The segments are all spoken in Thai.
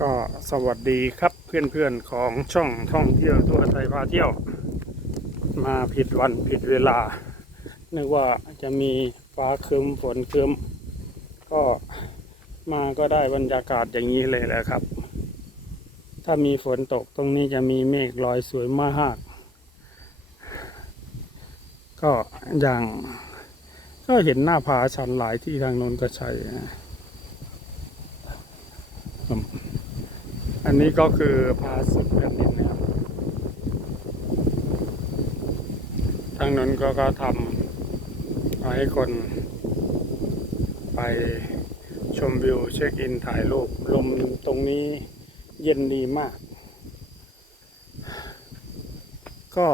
ก็สวัสดีครับเพื่อนๆของช่องท่องเที่ยวทั่วไทยพาเที่ยว มาผิดวันผิดเวลา นึกว่าจะมีฟ้าครึมฝนครึมก็มาก็ได้บรรยากาศอย่างนี้เลยแหละครับ ถ้ามีฝนตกตรงนี้จะมีเมฆลอยสวยมาก ก็อย่าง ก็เห็นหน้าผาชันหลายที่ทางโน้นก็ใช่นะ อันนี้ก็คือพาสุดแผ่นดินนะครับทางนั้นก็ก็ทำให้คนไปชมวิวเช็คอินถ่ายรูปลมตรงนี้เย็นดีมาก ก็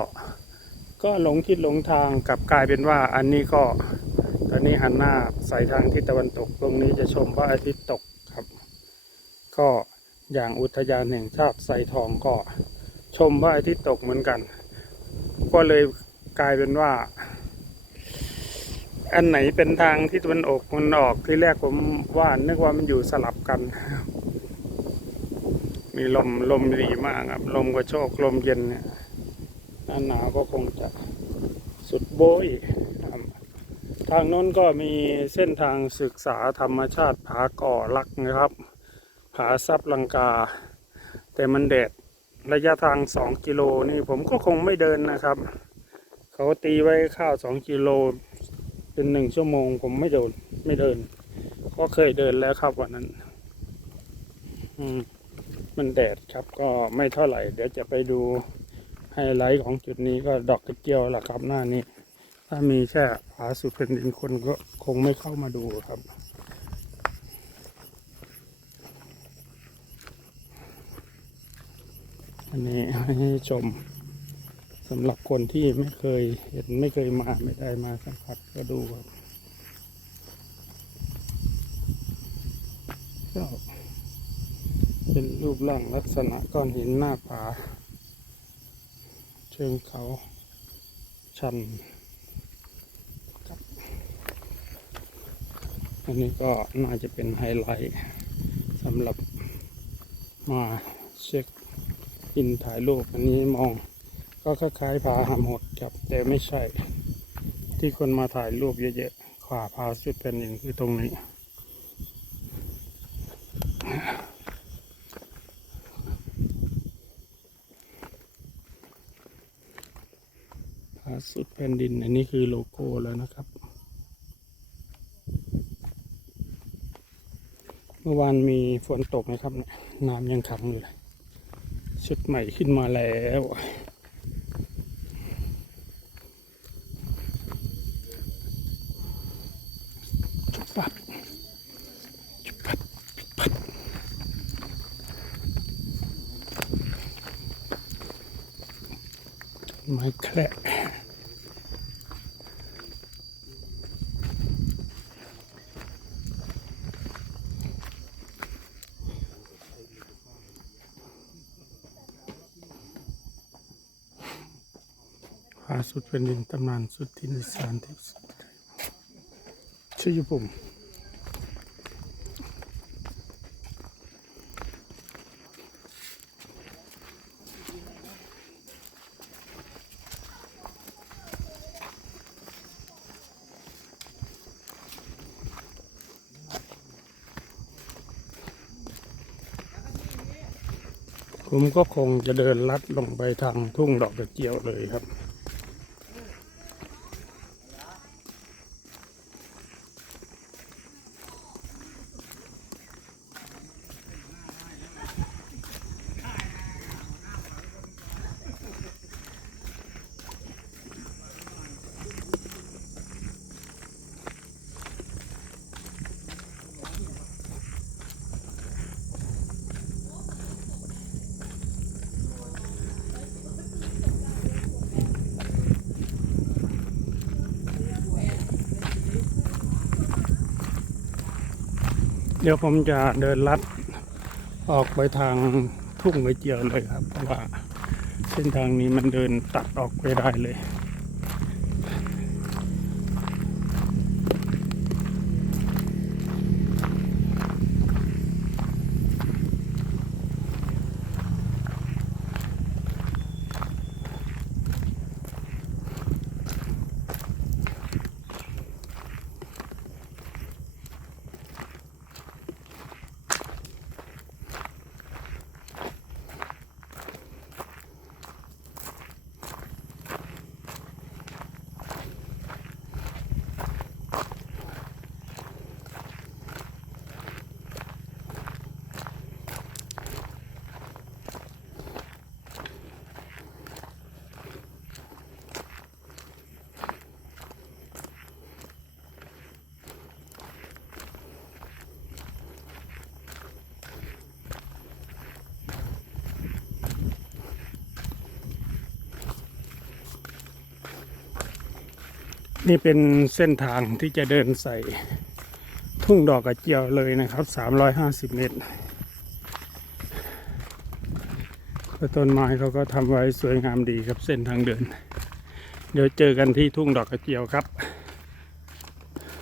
ก็หลงทิศหลงทางกับกลายเป็นว่าอันนี้ก็ตอนนี้หันหน้าใส่ทางทิศตะวันตก ตรงนี้จะชมพระอาทิตย์ตกครับ ก็ อย่างอุทยานแห่งชาติไซทองก็ชมพระอาทิตย์ตกเหมือนกัน ก็เลยกลายเป็นว่า อันไหนเป็นทางที่ตะวันออกมันออกที่แรกผมว่านึกว่ามันอยู่สลับกัน มีลมลมดีมากครับ ลมก็โชกลมเย็นเนี่ยหน้าหนาวก็คงจะสุดโบยทางโน้นก็มีเส้นทางศึกษาธรรมชาติผาก่อลักนะครับ ผาซับลังกา แต่มันแดดระยะทางสองกิโลนี่ผมก็คงไม่เดินนะครับ เขาตีไว้ข้าวสองกิโลเป็นหนึ่งชั่วโมง ผมไม่เดินไม่เดิน ก็เคยเดินแล้วครับวันนั้นอืมมันแดดครับก็ไม่เท่าไหร่ เดี๋ยวจะไปดูไฮไลท์ของจุดนี้ก็ดอกกระเจียวแหละครับหน้านี้ ถ้ามีแค่ผาสุดแผ่นดินคนก็คงไม่เข้ามาดูครับ อันนี้ให้ชมสำหรับคนที่ไม่เคยเห็นไม่เคยมาไม่ได้มาสัมผัสก็ดูครับก็เป็นรูปร่างลักษณะก้อนหินหน้าผา เชิงเขาชันครับอันนี้ก็น่าจะเป็นไฮไลท์สำหรับมาเช็ค อินถ่ายรูปอันนี้มอง ก็คล้ายๆผาหำหดครับแต่ไม่ใช่ ที่คนมาถ่ายรูปเยอะๆขวาผาสุดเป็นดินคือตรงนี้ ผาสุดแผ่นดินอันนี้คือโลโก้แล้วนะครับเมื่อวานมีฝนตกไหมครับเนี่ยน้ำยังขังอยู่เลย ชุดใหม่ขึ้นมาแล้วจุบปับจุบปับปับไม้แคระ ผาสุดเป็นดินตำนานสุดทินสารที่สุดชื่อผมผมก็คงจะเดินลัดลงไปทางทุ่งดอกกระเจียวเลยครับ ดี๋ยวผมจะเดินลัดออกไปทางทุ่งใบเจียวเลยครับ เพราะว่าเส้นทางนี้มันเดินตัดออกไปได้เลย นี่เป็นเส้นทางที่จะเดินใส่ทุ่งดอกกระเจียวเลยนะครับ 350 เมตรต้นไม้เขาก็ทำไว้สวยงามดีครับเส้นทางเดิน เดี๋ยวเจอกันที่ทุ่งดอกกระเจียวครับ